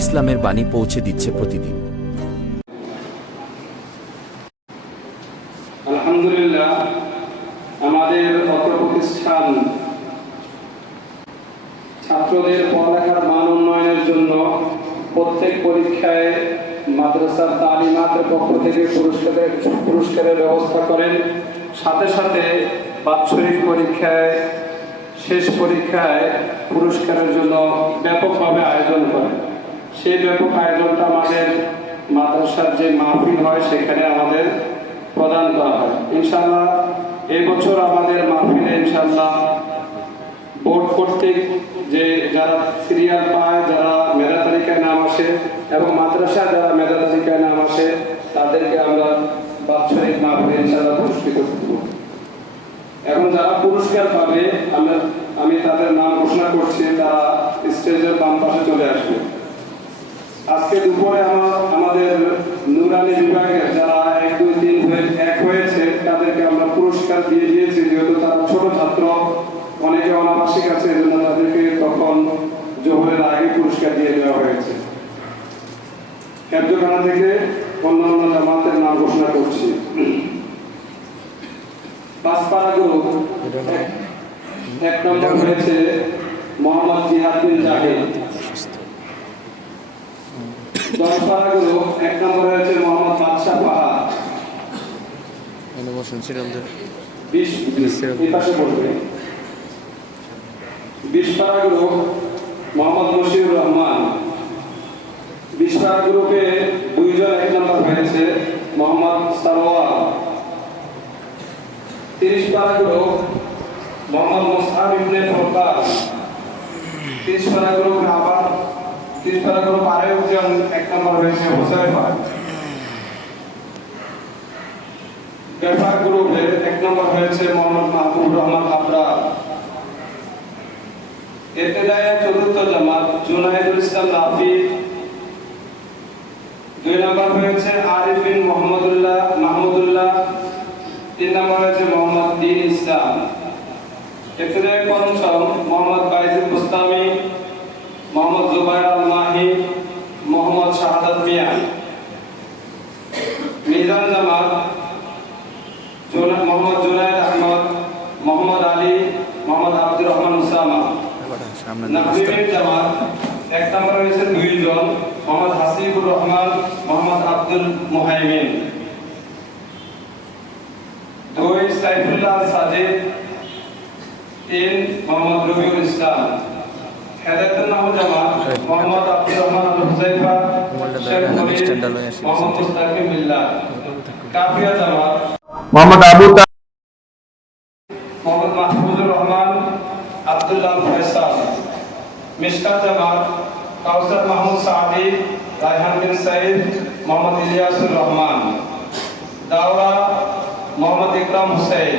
ইসলামের বাণী পৌঁছে দিচ্ছে প্রতিদিন। আলহামদুলিল্লাহ, আমাদের অত্র প্রতিষ্ঠান ছাত্রদের পড়ালেখার মান উন্নয়নের জন্য প্রত্যেক পরীক্ষায় মাদ্রাসার তালিমাতের পক্ষ থেকে পুরস্কারের পুরস্কারের ব্যবস্থা করেন। সাথে সাথে বাৎসরিক পরীক্ষায় শেষ পরীক্ষায় পুরস্কারের জন্য ব্যাপকভাবে আয়োজন করে। সেই ব্যাপক আয়োজনটা আমাদের মাদ্রাসার যে মাহফিল হয়, সেখানে আমাদের প্রদান করা হয়। ইনশাল্লাহ এবছর আমাদের মাহফিলে ইনশাল্লাহ বোর্ড কর্তৃক যে যারা সিরিয়াল পায়, যারা মেধা তালিকায় নাম আসে এবং মাদ্রাসা যারা মেধা তালিকায় নাম আসে, তাদেরকে আমরা বাৎসরিক মাহফিলে ইনশাল্লাহ পুরস্কৃত করব। এখন যারা পুরস্কার পাবে, আমরা আমি তাদের নাম ঘোষণা করছি, তারা স্টেজের বাম পাশে চলে আসবে। আজকে দুপুরে আমার, আমাদের নুরানি বিভাগের যারা এক, দুই, তিন এক হয়েছে, তাদেরকে আমরা পুরস্কার দিয়ে দিয়েছি, যেহেতু তারা ছোট ছাত্র, অনেকে অনাবাসিক আছে এজন্য তাদেরকে তখন জোহরের আগে পুরস্কার দিয়ে দেওয়া হয়েছে। কার্যখানা থেকে অন্যান্য জামাতের নাম ঘোষণা করছি। পাঁচপাড়া গ্রুপ এক- নম্বর হয়েছে মোহাম্মদ জিহাদ জাহিদ। দশ পাড়া গ্রুপ এক নম্বর হয়েছে মোহাম্মদ বাদশাহ গ্রুপ মোহাম্মদ রহমান। বিশ পাড়া গ্রুপে মোহাম্মদ সারোয়ার। তিরিশ পাড়া মোহাম্মদ মুসআব ইবনে তিরিশ পাড়া গ্রুপ আবার তিরিশ পাড়া গ্রুপ আরেকজন এক নম্বর হয়েছে হোসাইফা। ব্যাপার গ্রুপের এক নম্বর হয়েছে মোহাম্মদ মাহবুব রহমান আবরার এতেদায়া চতুর্থ জামাত, জুনাইদুল ইসলাম রাফি। দুই নম্বর হয়েছে আরিফ মোহাম্মদুল্লাহ, মাহমুদুল্লাহ। তিন নম্বর হয়েছে মোহাম্মদ দিন ইসলাম। এতেদায়া পঞ্চম মোহাম্মদ বাইজুল মুস্তামি মোহাম্মদ জুবাইর আল মাহি মোহাম্মদ শাহাদাত মিয়া। মিজান জামাত জোনা- মোহাম্মদ জুনায়দ আহমদ মোহাম্মদ আলী মোহাম্মদ আব্দুর রহমান উসামা। সামনে নাকবিবির জামাত এক নম্বর হয়েছে দুইজন মোহাম্মদ হাসিবুর রহমান মোহাম্মদ আব্দুল মুহাইমিন দুই সাইফুল্লাহ সাজিদ তিন মোহাম্মদ রবিউল ইসলাম হেদায়তুল নাহ জামাত মোহাম্মদ আব্দুর রহমান আল হুজাইফা মোবাইলটা শেখ দাঁড়ায় না, খলিল, স্ট্যান্ডটা লয়ে আসি। মোহাম্মদ মুস্তাকিম বিল্লাহ কাফিয়া জামাত মোহাম্মদ আবু তা- মোহাম্মদ মাহফুজুর রহমান আব্দুল্লাহ ফয়সাল মিশকা জামাত কাউসার মাহমুদ সাহাবি রায়হান বিন সাইদ মোহাম্মদ ইলিয়াসুর রহমান দাওরা মোহাম্মদ ইকরাম হুসেন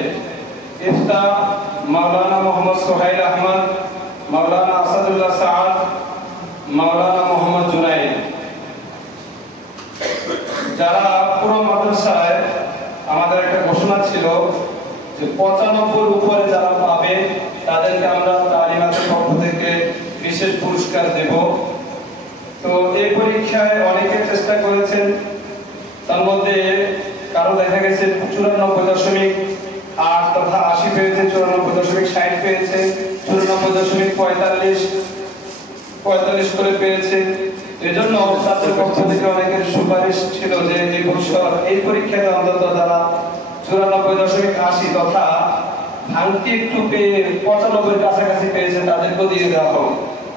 ইফতা মাওলানা মোহাম্মদ সোহাইল আহমদ, মাওলানা আসাদুল্লাহ সাদ মাওলানা মোহাম্মদ জুনাইদ। যারা পুরো মাদ্রাসায় আমাদের একটা ঘোষণা ছিল যে পঁচানব্বই উপরে যারা পাবে, তাদেরকে আমরা তালিমাতের পক্ষ থেকে বিশেষ পুরস্কার দেব। তো এই পরীক্ষায় অনেকে চেষ্টা করেছেন, তার মধ্যে কারও দেখা গেছে চুরানব্বই দশমিক পেয়েছে, চুরানব্বই দশমিক ষাট পেয়েছে, চুরানব্বই দশমিক পঁয়তাল্লিশ পঁয়তাল্লিশ করে পেয়েছে। এজন্য তাদের পক্ষ থেকে অনেকের সুপারিশ ছিল যে এই বছর এই পরীক্ষায় অন্তত তারা চুরানব্বই দশমিক আশি তথা ভাঙতি একটু পেয়ে পঁচানব্বই কাছাকাছি পেয়েছে তাদেরকেও দিয়ে দেওয়া হোক।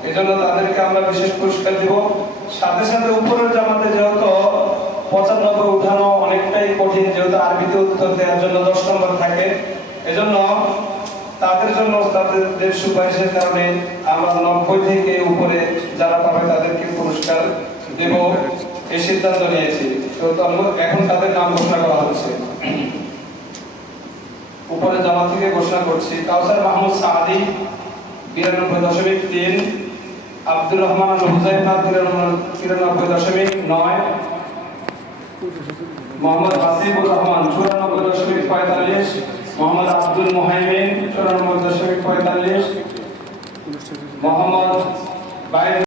এজন্য তাদেরকে আমরা বিশেষ পুরস্কার দিব। সাথে সাথে উপরের জামাতে যেহেতু পঁচানব্বই উঠানো অনেকটাই কঠিন, যেহেতু আরবিতে উত্তর দেওয়ার জন্য দশ নম্বর থাকে এজন্য তাদের জন্য তাদের সুপারিশের কারণে আমরা নব্বই থেকে উপরে যারা পাবে তাদেরকে পুরস্কার দেব এই সিদ্ধান্ত নিয়েছি। তো এখন তাদের নাম ঘোষণা করা হচ্ছে। উপরে জামা থেকে ঘোষণা করছি। কাউসার মাহমুদ সাদি, বিরানব্বই দশমিক তিন। আব্দুর রহমান হুজাইফা তিরানব্বই- দশমিক নয়। মোহাম্মদ হাসিবুর রহমান চুরানব্বই দশমিক পঁয়তাল্লিশ। মোহাম্মদ আব্দুল মোহাইমিন চুরানব্বই দশমিক পঁয়তাল্লিশ। মোহাম্মদ বাইশ